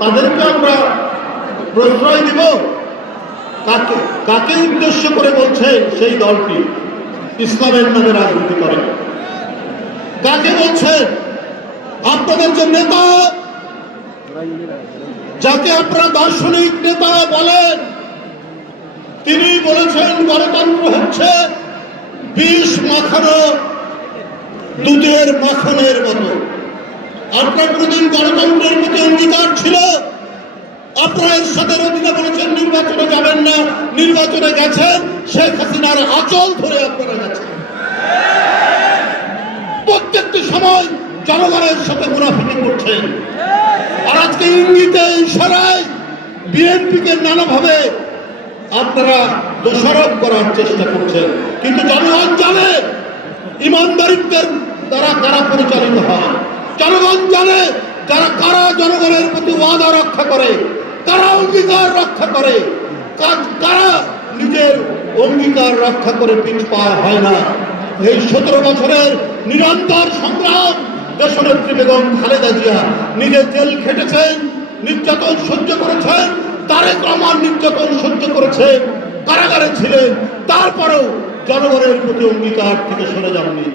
তাদেরকে আমরা প্রশ্রয় দিব। কাকে? কাকে উদ্দেশ্য করে বলছে সেই দলটি? ইসলামের নামে রাজনীতি করে। কাকে বলছে? আপনাদের যে নেতা, যাকে আপনারা দার্শনিক নেতা বলেন, তিনি বলেছেন গণতন্ত্র হচ্ছে বিষ মাখানো দুধের মাখনের মতো। আপনার কোনদিন গণতন্ত্রের প্রতি অঙ্গীকার আপনারা নির্বাচনে যাবেন না, নির্বাচনে গেছেন শেখ হাসিনার আচল ধরে আপনারা গেছেন। সময় জনগণের সাথে মুনাফিকি করছেন আর বিএনপিকে নানাভাবে আপনারা দোষারোপ করার চেষ্টা করছেন। কিন্তু জনগণ জানে, ইমানদারিত্বের দ্বারা কারা পরিচালিত হয়। জনগণ জানে যারা, কারা জনগণের প্রতি ওয়াদা রক্ষা কারা অঙ্গীকার রক্ষা করে। কারা নিজের অঙ্গীকার রক্ষা করে পিছ পাওয়া হয় না? এই সতেরো বছরের নিরন্তর সংগ্রাম দেশনেত্রী বেগম খালেদা জিয়া নিজে জেল খেটেছেন, নির্যাতন সহ্য করেছেন, তারেক রহমান নির্যাতন সহ্য করেছে কারাগারে ছিলেন, তারপরেও জনগণের প্রতি অঙ্গীকার থেকে সরে যাননি।